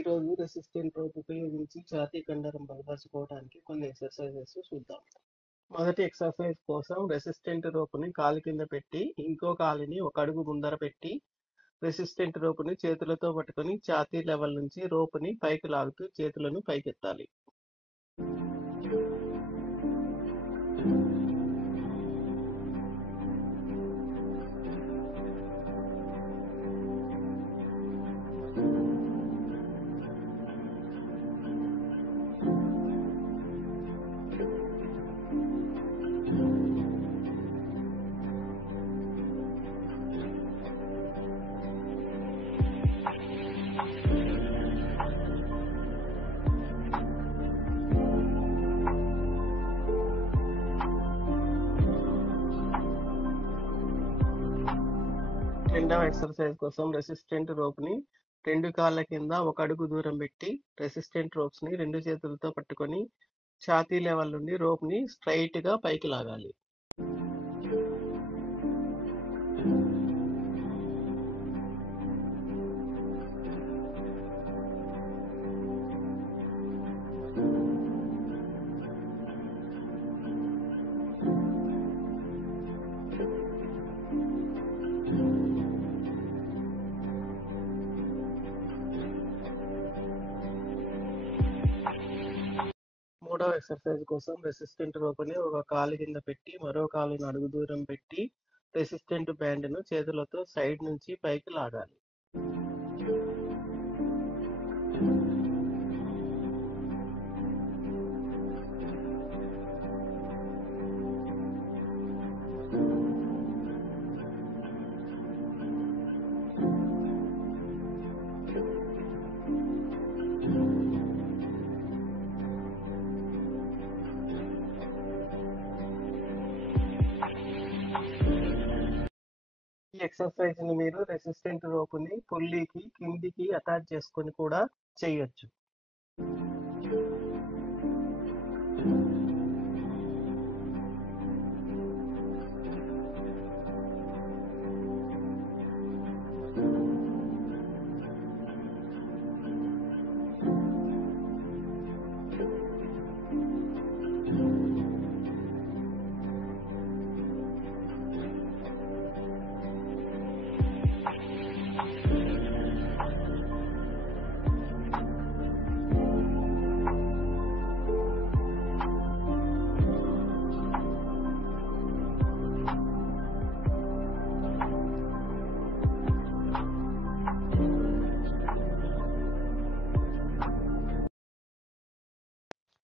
ఈరోజు resistant rope ఉపయోగించి ఛాతీ కండరం బలపరచుకోవడానికి కొన్ని ఎక్సర్సైజెస్ చూద్దాం. మొదటి ఎక్సర్సైజ్ కోసం రెసిస్టెంట్ రోపుని కాలు కింద పెట్టి ఇంకో కాలుని ఒక అడుగు ముందర పెట్టి రెసిస్టెంట్ రోపుని చేతులతో పట్టుకొని ఛాతీ లెవెల్ నుంచి రోపుని పైకి లాగుతూ చేతులను పైకెత్తాలి. రెండవ ఎక్సర్సైజ్ కోసం రెసిస్టెంట్ రోప్ని రెండు కాళ్ళ కింద ఒక అడుగు దూరం పెట్టి రెసిస్టెంట్ రోప్స్ని రెండు చేతులతో పట్టుకొని ఛాతీ లెవెల్ నుండి రోప్ని స్ట్రైట్గా పైకి లాగాలి. మూడవ ఎక్సర్సైజ్ కోసం రెసిస్టెంట్ రోపుని ఒక కాలు కింద పెట్టి మరో కాలుని అడుగు దూరం పెట్టి రెసిస్టెంట్ బ్యాండ్ను చేతులతో సైడ్ నుంచి పైకి లాగాలి. ఈ ఎక్సర్సైజ్ ని మీరు రెసిస్టెంట్ రోపుని పుల్లీకి కిందికి అటాచ్ చేసుకొని కూడా చేయొచ్చు.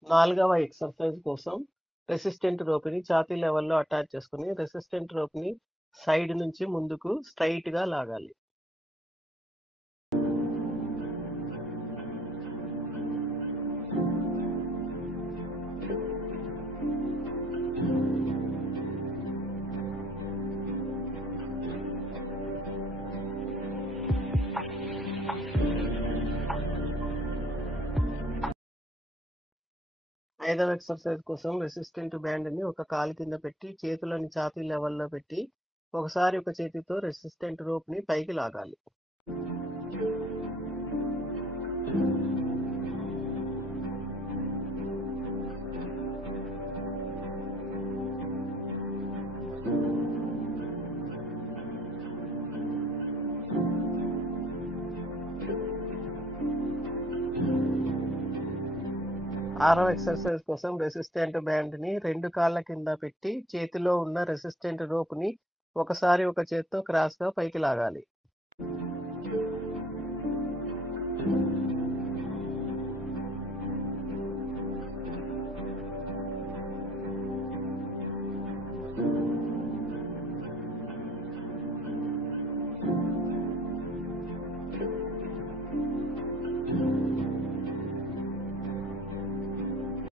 నాలుగవ ఎక్సర్సైజ్ కోసం రెసిస్టెంట్ రోప్ని ఛాతీ లెవెల్లో అటాచ్ చేసుకుని రెసిస్టెంట్ రోప్ని సైడ్ నుంచి ముందుకు స్ట్రైట్ గా లాగాలి. ఐదవ ఎక్సర్సైజ్ కోసం రెసిస్టెంట్ బ్యాండ్ ని ఒక కాలు కింద పెట్టి చేతులని ఛాతీ లెవెల్లో పెట్టి ఒకసారి ఒక చేతితో రెసిస్టెంట్ రోప్ ని పైకి లాగాలి. ఆరవ ఎక్సర్సైజ్ కోసం రెసిస్టెంట్ బ్యాండ్ ని రెండు కాళ్ళ కింద పెట్టి చేతిలో ఉన్న రెసిస్టెంట్ రోప్ ని ఒకసారి ఒక చేత్తో క్రాస్ గా పైకి లాగాలి.